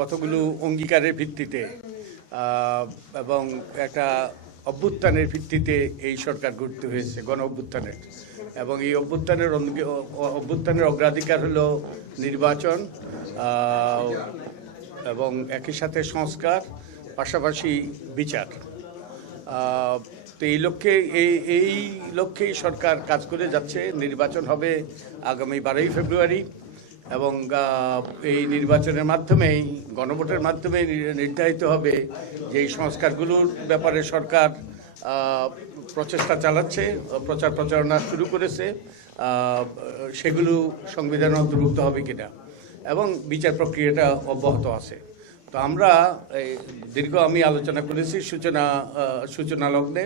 কতগুলো অঙ্গীকারের ভিত্তিতে এবং একটা অভ্যুত্থানের ভিত্তিতে এই সরকার গঠিত হয়েছে, গণ অভ্যুত্থানের। এবং এই অভ্যুত্থানের অভ্যুত্থানের অগ্রাধিকার হলো নির্বাচন এবং একই সাথে সংস্কার, পাশাপাশি বিচার। তো এই লক্ষ্যে, এই এই লক্ষ্যেই সরকার কাজ করে যাচ্ছে। নির্বাচন হবে আগামী বারোই ফেব্রুয়ারি। এবং এই নির্বাচনের মাধ্যমেই, গণভোটের মাধ্যমে নির্ধারিত হবে যে এই সংস্কারগুলোর ব্যাপারে সরকার প্রচেষ্টা চালাচ্ছে, প্রচার প্রচারণা শুরু করেছে সেগুলো সংবিধানে অন্তর্ভুক্ত হবে কিনা। এবং বিচার প্রক্রিয়াটা অব্যাহত আছে। তো আমরা দীর্ঘ আমি আলোচনা করেছি সূচনা সূচনা লগ্নে।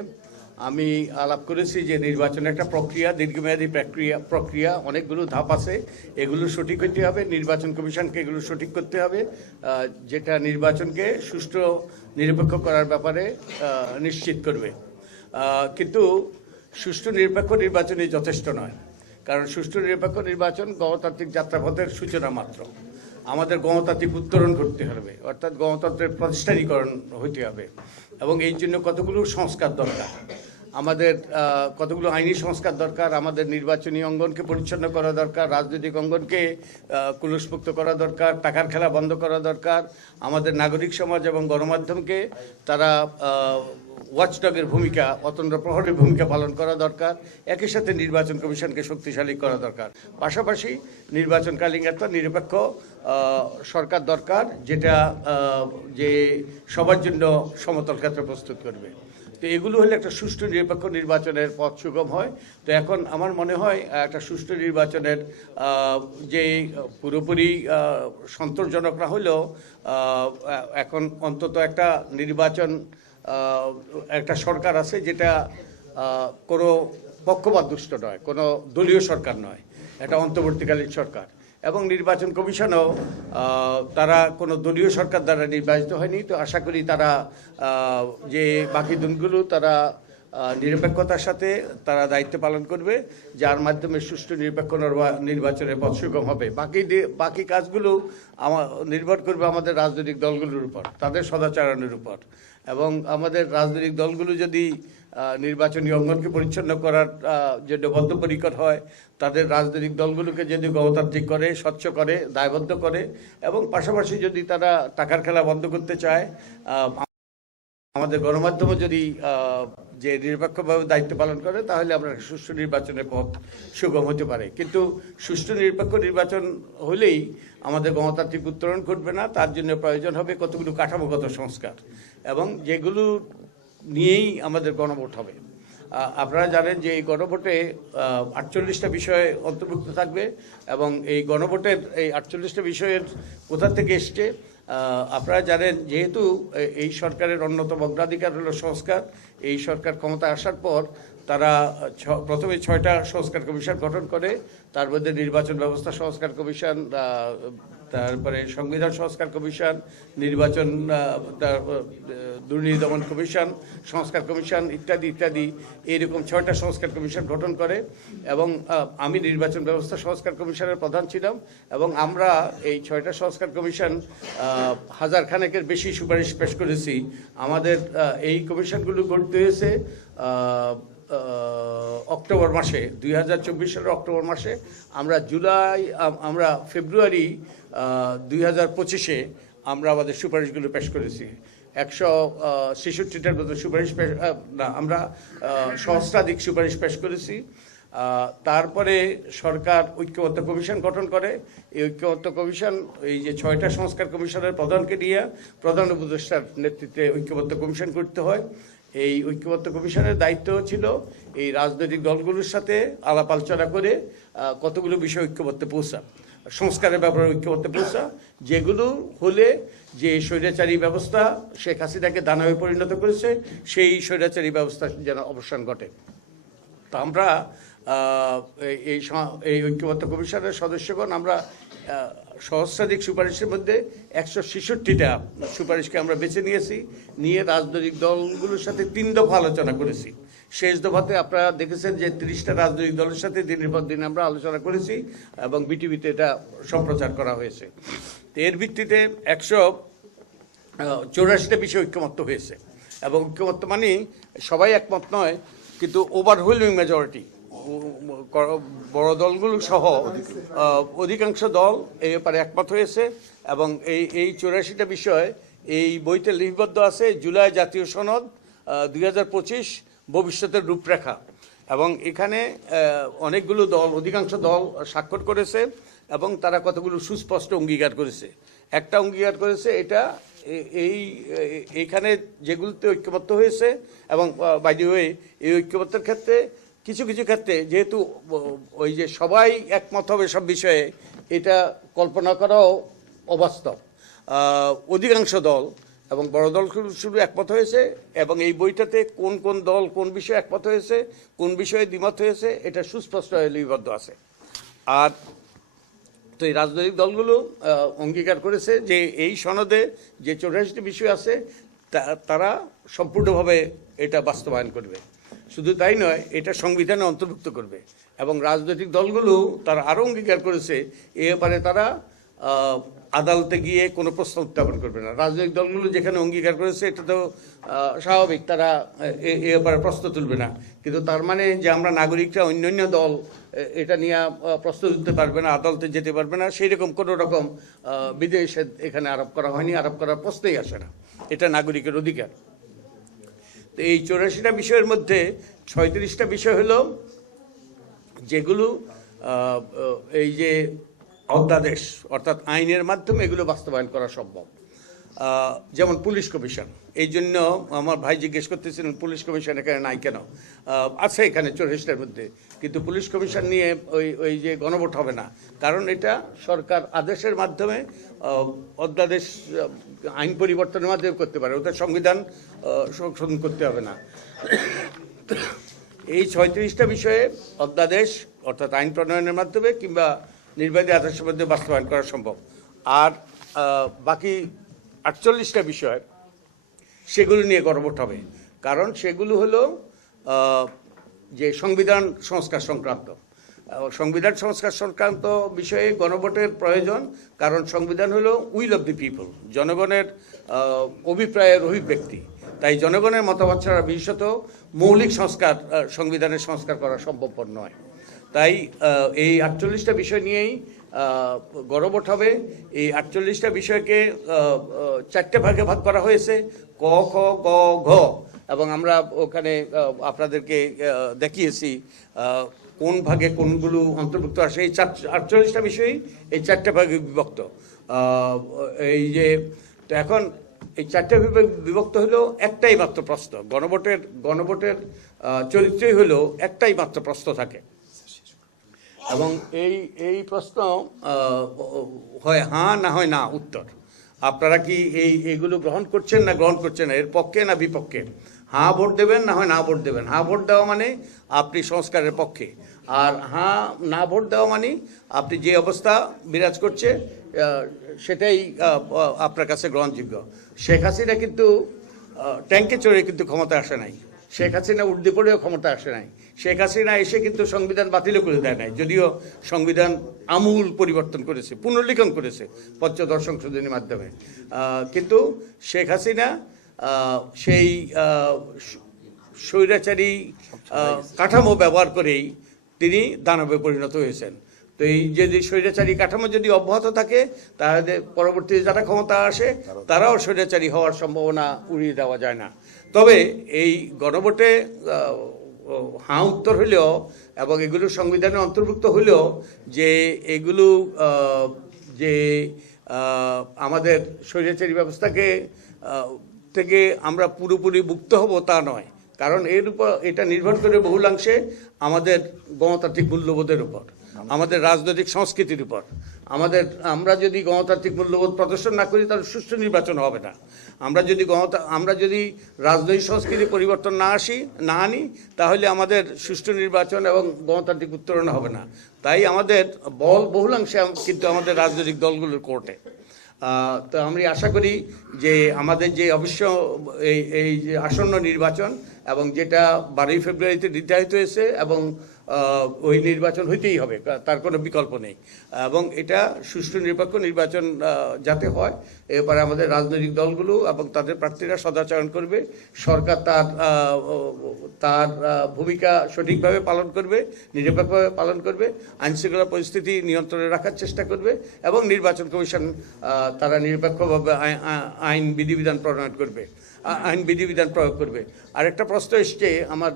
আমি আলাপ করেছি যে নির্বাচন একটা প্রক্রিয়া, দীর্ঘমেয়াদী প্রক্রিয়া প্রক্রিয়া, অনেকগুলো ধাপ আছে। এগুলো সঠিক হতে হবে, নির্বাচন কমিশনকে এগুলো সঠিক করতে হবে। যেটা নির্বাচনকে সুষ্ঠু, নিরপেক্ষ করার ব্যাপারে নিশ্চিত করবে। কিন্তু সুষ্ঠু, নিরপেক্ষ নির্বাচনই যথেষ্ট নয়। কারণ সুষ্ঠু, নিরপেক্ষ নির্বাচন গণতান্ত্রিক যাত্রাপথের সূচনা মাত্র। আমাদের গণতান্ত্রিক উত্তরণ করতে হবে, অর্থাৎ গণতন্ত্রের প্রতিষ্ঠানীকরণ হইতে হবে। এবং এই জন্য কতগুলো সংস্কার দরকার? আমাদের কতগুলো আইনি সংস্কার দরকার আমাদের নির্বাচনী অঙ্গনকে পরিচ্ছন্ন করা দরকার রাজনৈতিক অঙ্গনকে আহ, কুলুষমুক্ত করা দরকার টাকার খেলা বন্ধ করা দরকার আমাদের নাগরিক সমাজ এবং গণমাধ্যমকে তারা ওয়াচডগের ভূমিকা অতন্ত্র প্রহরের ভূমিকা পালন করা দরকার একই সাথে নির্বাচন কমিশনকে শক্তিশালী করা দরকার। পাশাপাশি নির্বাচনকালীন একটা নিরপেক্ষ সরকার দরকার যেটা যে সবার জন্য সমতল ক্ষেত্র প্রস্তুত করবে। তো এগুলো হলে একটা সুষ্ঠু নিরপেক্ষ নির্বাচনের পথ সুগম হয়। তো এখন আমার মনে হয় একটা সুষ্ঠু নির্বাচনের যে পুরোপুরি সন্তোষজনক না হলেও এখন অন্তত একটা নির্বাচন একটা সরকার আছে যেটা কোনো পক্ষপাত দুষ্ট নয়, কোনো দলীয় সরকার নয়, এটা অন্তর্বর্তীকালীন সরকার। এবং নির্বাচন কমিশনও তারা কোনো দলীয় সরকার দ্বারা নির্বাচিত হয়নি। তো আশা করি তারা যে বাকি দিনগুলো তারা নিরপেক্ষতার সাথে তারা দায়িত্ব পালন করবে, যার মাধ্যমে সুষ্ঠু নিরপেক্ষ নির্বা- নির্বাচনের পথ সুগম হবে। বাকি বাকি কাজগুলো আমা- নির্ভর করবে আমাদের রাজনৈতিক দলগুলোর উপর, তাদের সদাচারণের উপর। এবং আমাদের রাজনৈতিক দলগুলো যদি নির্বাচনী অঙ্গনকে পরিচ্ছন্ন করার জন্য বদ্ধপরিকর হয়, তাদের রাজনৈতিক দলগুলোকে যদি গণতান্ত্রিক করে, স্বচ্ছ করে, দায়বদ্ধ করে, এবং পাশাপাশি যদি তারা টাকার খেলা বন্ধ করতে চায় আমাদের গণমাধ্যমও যদি যে নিরপেক্ষভাবে দায়িত্ব পালন করে, তাহলে আমরা সুষ্ঠু নির্বাচনের পথ সুগম হতে পারে। কিন্তু সুষ্ঠু নিরপেক্ষ নির্বাচন হলেই আমাদের গণতান্ত্রিক উত্তরণ ঘটবে না, তার জন্য প্রয়োজন হবে কতগুলো কাঠামোগত সংস্কার। এবং যেগুলো নিয়েই আমাদের গণভোট হবে। আপনারা জানেন যে এই গণভোটে আটচল্লিশটা বিষয় অন্তর্ভুক্ত থাকবে এবং এই গণভোটের এই আটচল্লিশটা বিষয়ের কোথা থেকে এসছে আপনারা জানেন যেহেতু এই সরকারের অন্যতম অগ্রাধিকার হলো সংস্কার, এই সরকার ক্ষমতা আসার পর তারা প্রথমে ছয়টা সংস্কার কমিশন গঠন করে, তার মধ্যে নির্বাচন ব্যবস্থা সংস্কার কমিশন তারপরে সংবিধান সংস্কার কমিশন, নির্বাচন দুর্নীতি দমন কমিশন, সংস্কার কমিশন ইত্যাদি ইত্যাদি। এইরকম ছয়টা সংস্কার কমিশন গঠন করে এবং আমি নির্বাচন ব্যবস্থা সংস্কার কমিশনের প্রধান ছিলাম এবং আমরা এই ছয়টা সংস্কার কমিশন হাজার খানেকের বেশি সুপারিশ পেশ করেছি। আমাদের এই কমিশনগুলো গঠিত হয়েছে অক্টোবর মাসে, দুই হাজার চব্বিশ সালের অক্টোবর মাসে আমরা জুলাই আমরা ফেব্রুয়ারি দুই হাজার পঁচিশে আমরা আমাদের সুপারিশগুলো পেশ করেছি। একশো ছেষট্টিটার মতো সুপারিশ পেশ না, আমরা সহস্রাধিক সুপারিশ পেশ করেছি। তারপরে সরকার ঐক্যবদ্ধ কমিশন গঠন করে। এই ঐক্যবদ্ধ কমিশন, এই যে ছয়টা সংস্কার কমিশনের প্রধানকে নিয়ে প্রধান উপদেষ্টার নেতৃত্বে ঐক্যবদ্ধ কমিশন করতে হয়। এই ঐক্যবদ্ধ কমিশনের দায়িত্ব ছিল এই রাজনৈতিক দলগুলোর সাথে আলাপ আলোচনা করে কতগুলো বিষয় ঐক্যবদ্ধ পৌঁছা। সংস্কারের ব্যাপারে ঐক্যবদ্ধ পৌঁছা। যেগুলো হলে যে স্বৈরাচারী ব্যবস্থা শেখ হাসিনাকে দানবে পরিণত করেছে, সেই স্বৈরাচারী ব্যবস্থা যেন অবসান ঘটে। তো আমরা এই- এই কমিশনের সদস্যগণ আমরা সহস্রাধিক সুপারিশের মধ্যে একশো ছেষট্টিটা সুপারিশকে আমরা বেছে নিয়েছি। নিয়ে রাজনৈতিক দলগুলোর সাথে তিন দফা আলোচনা করেছি। শেষ দফাতে আপনারা দেখেছেন যে তিরিশটা রাজনৈতিক দলের সাথে দিনের পর দিন আমরা আলোচনা করেছি এবং বিটিভিতে এটা সম্প্রচার করা হয়েছে। তো এর ভিত্তিতে একশো চৌরাশিটা বিষয় ঐক্যমত্য হয়েছে। এবং ঐক্যমত্য মানে সবাই একমত নয়, কিন্তু ওভারওয়েলমিং মেজরিটি বড় দলগুলো সহ অধিকাংশ দল এই ব্যাপারে একমত হয়েছে এবং এই এই চৌরাশিটা বিষয় এই বইতে লিপিবদ্ধ আছে জুলাই জাতীয় সনদ দুই হাজার পঁচিশ ভবিষ্যতের রূপরেখা। এবং এখানে অনেকগুলো দল, অধিকাংশ দল স্বাক্ষর করেছে এবং তারা কতগুলো সুস্পষ্ট অঙ্গীকার করেছে। একটা অঙ্গীকার করেছে এটা এই এইখানে যেগুলোতে ঐক্যবদ্ধ হয়েছে এবং বাই দি ওয়ে এই ঐক্যবদ্ধের ক্ষেত্রে কিছু কিছু ক্ষেত্রে যেহেতু ওই যে সবাই একমত হবে সব বিষয়ে, এটা কল্পনা করাও অবাস্তব। অধিকাংশ দল এবং বড় দল শুধু একমত হয়েছে এবং এই বইটাতে কোন কোন দল কোন বিষয়ে একমত হয়েছে, কোন বিষয়ে দ্বিমত হয়েছে, এটা সুস্পষ্ট হয়ে লিপিবদ্ধ আছে। আর তো এই রাজনৈতিক দলগুলো অঙ্গীকার করেছে যে এই সনদে যে চৌরাশিটি বিষয় আছে তারা সম্পূর্ণভাবে এটা বাস্তবায়ন করবে। শুধু তাই নয়, এটা সংবিধানে অন্তর্ভুক্ত করবে। এবং রাজনৈতিক দলগুলো তারা আরও অঙ্গীকার করেছে, এ ব্যাপারে তারা আদালতে গিয়ে কোনো প্রশ্ন উত্থাপন করবে না। রাজনৈতিক দলগুলো যেখানে অঙ্গীকার করেছে, এটা তো স্বাভাবিক, তারা, এ- ব্যাপারে প্রশ্ন তুলবে না। কিন্তু তার মানে যে আমরা নাগরিকরা, অন্যান্য দল এটা নিয়ে প্রশ্ন তুলতে পারবে না, আদালতে যেতে পারবে না সেই রকম কোনো রকম বিধিনিষেধ এখানে আরোপ করা হয়নি, আরোপ করার প্রশ্নই আসে না। এটা নাগরিকের অধিকার। তো এই চৌরাশিটা বিষয়ের মধ্যে ছয়ত্রিশটা বিষয় হলো যেগুলো এই যে অধ্যাদেশ, অর্থাৎ আইনের মাধ্যমে এগুলো বাস্তবায়ন করা সম্ভব। যেমন পুলিশ কমিশন। এই জন্য আমার ভাই জিজ্ঞেস করতেছিলেন পুলিশ কমিশন এখানে নাই কেন? আছে এখানে চৌরাশিটার মধ্যে, কিন্তু পুলিশ কমিশন নিয়ে ওই ওই যে গণভোট হবে না। কারণ এটা সরকার আদেশের মাধ্যমে অধ্যাদেশ আইন পরিবর্তনের মাধ্যমে করতে পারে। ওদের সংবিধান সংশোধন করতে হবে না। এই ছয়ত্রিশটা বিষয়ে অধ্যাদেশ, অর্থাৎ আইন প্রণয়নের মাধ্যমে কিংবা নির্বাহী আদেশের মধ্যে বাস্তবায়ন করা সম্ভব। আর বাকি আটচল্লিশটা বিষয়, সেগুলো নিয়ে গর্বট হবে। কারণ সেগুলো হলো যে সংবিধান সংস্কার সংক্রান্ত। সংবিধান সংস্কার সংক্রান্ত বিষয়ে গণভোটের প্রয়োজন, কারণ সংবিধান হলো উইল অফ দি পিপল, জনগণের অভিপ্রায়ের অভিব্যক্তি। তাই জনগণের মতামত ছাড়া বিশেষত মৌলিক সংস্কার সংবিধানের সংস্কার করা সম্ভবপর নয়। তাই এই আটচল্লিশটা বিষয় নিয়েই গণভোট হবে। এই আটচল্লিশটা বিষয়কে চারটে ভাগে ভাগ করা হয়েছে। ক, খ, গ, ঘ। এবং আমরা ওখানে আপনাদেরকে দেখিয়েছি কোন ভাগে কোনগুলো অন্তর্ভুক্ত আসে এই চার, আটচল্লিশটা বিষয়ই এই চারটে ভাগে বিভক্ত। এই যে তো এখন এই চারটে বিভাগ বিভক্ত হলো একটাই মাত্র প্রশ্ন। গণভোটের গণভোটের চরিত্রই হলো একটাই মাত্র প্রশ্ন থাকে। এবং এই এই প্রশ্ন হয় হ্যাঁ না হয় না, উত্তর। আপনারা কি এই এগুলো গ্রহণ করছেন না গ্রহণ করছেন না? এর পক্ষে না বিপক্ষে? হ্যাঁ ভোট দেবেন না হয় না ভোট দেবেন? হ্যাঁ ভোট দেওয়া মানে আপনি সংস্কারের পক্ষে। আর হ্যাঁ না ভোট দেওয়া মানে আপনি যে অবস্থা বিরাজ করছে সেটাই আপনার কাছে গ্রহণযোগ্য। শেখ হাসিনা কিন্তু ট্যাঙ্কে চড়ে কিন্তু ক্ষমতা আসে নাই। শেখ হাসিনা উর্দি পড়েও ক্ষমতা আসে নাই। শেখ হাসিনা এসে কিন্তু সংবিধান বাতিলও করে দেয় নাই। যদিও সংবিধান আমূল পরিবর্তন করেছে, পুনর্লিখন করেছে পঞ্চদশ সংশোধনীর মাধ্যমে। কিন্তু শেখ হাসিনা সেই স্বৈরাচারী কাঠামো ব্যবহার করেই তিনি দানবে পরিণত হয়েছেন। তো এই যদি স্বৈরাচারী কাঠামো যদি অব্যাহত থাকে, তাহলে পরবর্তীতে যারা ক্ষমতা আসে, তারাও স্বৈরাচারী হওয়ার সম্ভাবনা উড়িয়ে দেওয়া যায় না। তবে এই গণভোটে হাঁ উত্তর হলেও এবং এগুলো সংবিধানে অন্তর্ভুক্ত হলেও যে এগুলো যে আমাদের স্বৈরাচারী ব্যবস্থাকে থেকে আমরা পুরোপুরি মুক্ত হব তা নয়। কারণ এর উপর, এটা নির্ভর করে বহুলাংশে আমাদের গণতান্ত্রিক মূল্যবোধের উপর, আমাদের রাজনৈতিক সংস্কৃতির উপর। আমাদের, আমরা যদি গণতান্ত্রিক মূল্যবোধ প্রদর্শন না করি, তাহলে সুষ্ঠু নির্বাচন হবে না। আমরা যদি গণতা, আমরা যদি রাজনৈতিক সংস্কৃতি পরিবর্তন না আসি, না আনি, তাহলে আমাদের সুষ্ঠু নির্বাচন এবং গণতান্ত্রিক উত্তরণ হবে না। তাই আমাদের বল বহুলাংশে কিন্তু আমাদের রাজনৈতিক দলগুলোর কোর্টে। তো আমি আশা করি যে আমাদের যে অবশ্য এই এই যে আসন্ন নির্বাচন এবং যেটা বারোই ফেব্রুয়ারিতে নির্ধারিত হয়েছে এবং ওই নির্বাচন হইতেই হবে তার কোনো বিকল্প নেই। এবং এটা সুষ্ঠু নিরপেক্ষ নির্বাচন যাতে হয়, এবারে আমাদের রাজনৈতিক দলগুলো এবং তাদের প্রার্থীরা সদাচরণ করবে, সরকার তার তার ভূমিকা সঠিকভাবে পালন করবে, নিরপেক্ষভাবে পালন করবে, আইনশৃঙ্খলা পরিস্থিতি নিয়ন্ত্রণে রাখার চেষ্টা করবে এবং নির্বাচন কমিশন তারা নিরপেক্ষভাবে আই- আইন বিধিবিধান প্রণয়ন করবে। আইন বিধিবিধান প্রয়োগ করবে। আরেকটা প্রশ্ন এসছে, আমার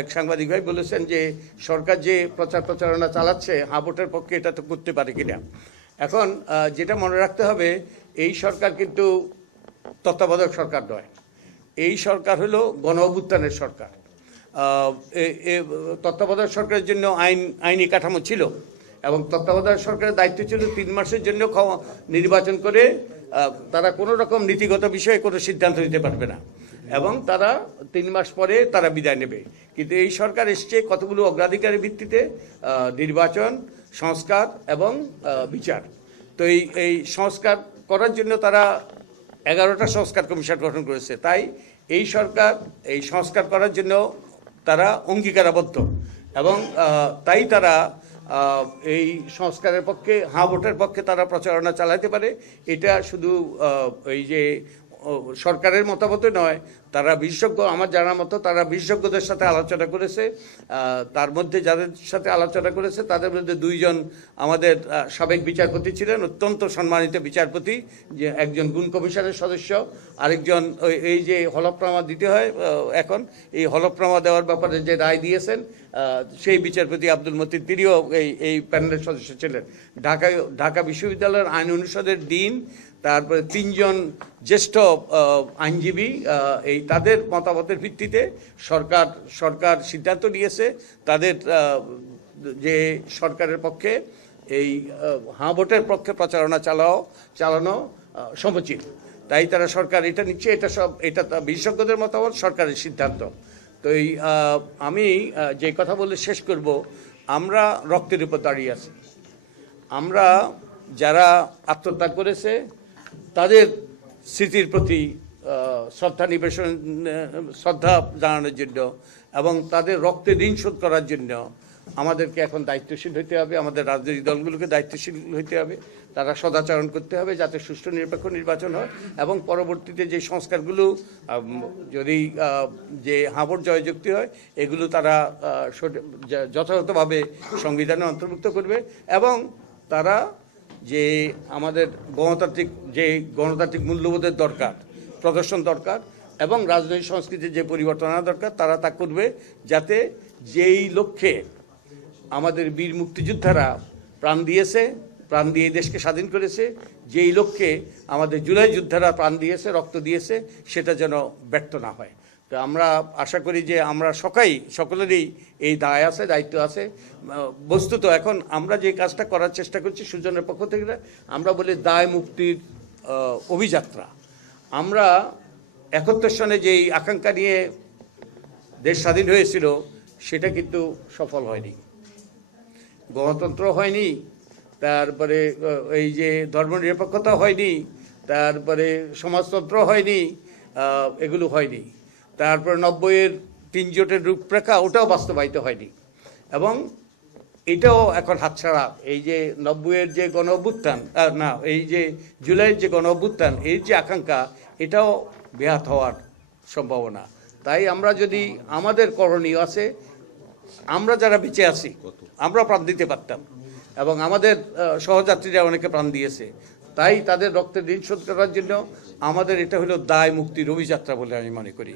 এক সাংবাদিক ভাই বলেছেন যে সরকার যে প্রচার প্রচারণা চালাচ্ছে হাবোটের পক্ষে এটা তো করতে পারে কিনা। এখন যেটা মনে রাখতে হবে, এই সরকার কিন্তু তত্ত্বাবধায়ক সরকার নয়। এই সরকার হলো গণ অভ্যুত্থানের সরকার তত্ত্বাবধায়ক সরকারের জন্য আইন, আইনি কাঠামো ছিল এবং তত্ত্বাবধায়ক সরকারের দায়িত্ব ছিল তিন মাসের জন্য নির্বাচন করে তারা কোনো রকম নীতিগত বিষয়ে কোনো সিদ্ধান্ত নিতে পারবে না। এবং তারা তিন মাস পরে তারা বিদায় নেবে। কিন্তু এই সরকার এসছে কতগুলো অগ্রাধিকারের ভিত্তিতে নির্বাচন, সংস্কার এবং বিচার। তো এই এই সংস্কার করার জন্য তারা এগারোটা সংস্কার কমিশন গঠন করেছে। তাই এই সরকার, এই সংস্কার করার জন্য তারা অঙ্গীকারাবদ্ধ। এবং তাই তারা এই সংস্কারের পক্ষে হা ভোটের পক্ষে তারা প্রচারণা চালাতে পারে। এটা শুধু এই যে সরকারের মতামত নয়। তারা বিশেষজ্ঞ, আমার জানার মতো তারা বিশেষজ্ঞদের সাথে আলোচনা করেছে তার মধ্যে যাদের সাথে আলোচনা করেছে, তাদের মধ্যে দুইজন আমাদের সাবেক বিচারপতি ছিলেন, অত্যন্ত সম্মানিত বিচারপতি, যে একজন গুণ কমিশনের সদস্য, আরেকজন এই যে হলফনামা দিতে হয় এখন, এই হলফনামা দেওয়ার ব্যাপারে যে রায় দিয়েছেন সেই বিচারপতি আব্দুল মতিন, তিনিও এই এই প্যানেলের সদস্য ছিলেন। ঢাকা ঢাকা বিশ্ববিদ্যালয়ের আইন অনুষদের ডিন তারপরে তিনজন জ্যেষ্ঠ আইনজীবী এই তাদের মতামতের ভিত্তিতে সরকার সরকার সিদ্ধান্ত নিয়েছে তাদের যে সরকারের পক্ষে এই হাঁ ভোটের পক্ষে প্রচারণা চালাও, চালানো সমুচিত। তাই তারা সরকার এটা নিচ্ছে, এটা সব, এটা বিশেষজ্ঞদের মতামত, সরকারের সিদ্ধান্ত। তো এই আমি যে কথা বলে শেষ করব, আমরা রক্তের উপর দাঁড়িয়ে আছি। আমরা যারা আত্মত্যাগ করেছে তাদের স্মৃতির প্রতি শ্রদ্ধা নিবেশন শ্রদ্ধা জানানোর জন্য এবং তাদের রক্তে ঋণ শোধ করার জন্য আমাদেরকে এখন দায়িত্বশীল হতে হবে, আমাদের রাজনৈতিক দলগুলোকে দায়িত্বশীল হতে হবে, তারা সদাচরণ করতে হবে যাতে সুষ্ঠু নিরপেক্ষ নির্বাচন হয় এবং পরবর্তীতে যে সংস্কারগুলো যদি যে হাবড় জয় যুক্তি হয়, এগুলো তারা যথাযথভাবে সংবিধানে অন্তর্ভুক্ত করবে এবং তারা যে আমাদের গণতান্ত্রিক, যে গণতান্ত্রিক মূল্যবোধের দরকার, প্রদর্শন দরকার, এবং রাজনৈতিক সংস্কৃতির যে পরিবর্তন আনা দরকার, তারা তা করবে যাতে যেই লক্ষ্যে আমাদের বীর মুক্তিযোদ্ধারা প্রাণ দিয়েছে, প্রাণ দিয়ে দেশকে স্বাধীন করেছে, যেই লক্ষ্যে আমাদের জুলাই যোদ্ধারা প্রাণ দিয়েছে, রক্ত দিয়েছে, সেটা যেন ব্যর্থ না হয়। তো আমরা আশা করি যে আমরা সকাই সকলেরই এই দায় আছে, দায়িত্ব আছে। বস্তুত এখন আমরা যে কাজটা করার চেষ্টা করছি সুজনের পক্ষ থেকে, আমরা বলি দায় মুক্তির অভিযাত্রা। আমরা একাত্তর সনে যেই আকাঙ্ক্ষা নিয়ে দেশ স্বাধীন হয়েছিল, সেটা কিন্তু সফল হয়নি। গণতন্ত্র হয়নি, তারপরে এই যে ধর্মনিরপেক্ষতা হয়নি, তারপরে সমাজতন্ত্র হয়নি এগুলো হয়নি। তারপরে নব্বইয়ের তিন জোটের রূপরেখা, ওটাও বাস্তবায়িত হয়নি। এবং এটাও এখন হাতছাড়া। এই যে নব্বইয়ের যে গণ অভ্যুত্থান না, এই যে জুলাইয়ের যে গণ অভ্যুত্থান এর যে আকাঙ্ক্ষা, এটাও ব্যাহত হওয়ার সম্ভাবনা। তাই আমরা যদি আমাদের করণীয় আছে, আমরা যারা বেঁচে আছি, আমরা প্রাণ দিতে পারতাম। এবং আমাদের সহযাত্রীরা অনেকে প্রাণ দিয়েছে। তাই তাদের রক্তের ঋণ শোধ করার জন্য আমাদের এটা হলো দায় মুক্তির অভিযাত্রা বলে আমি মনে করি।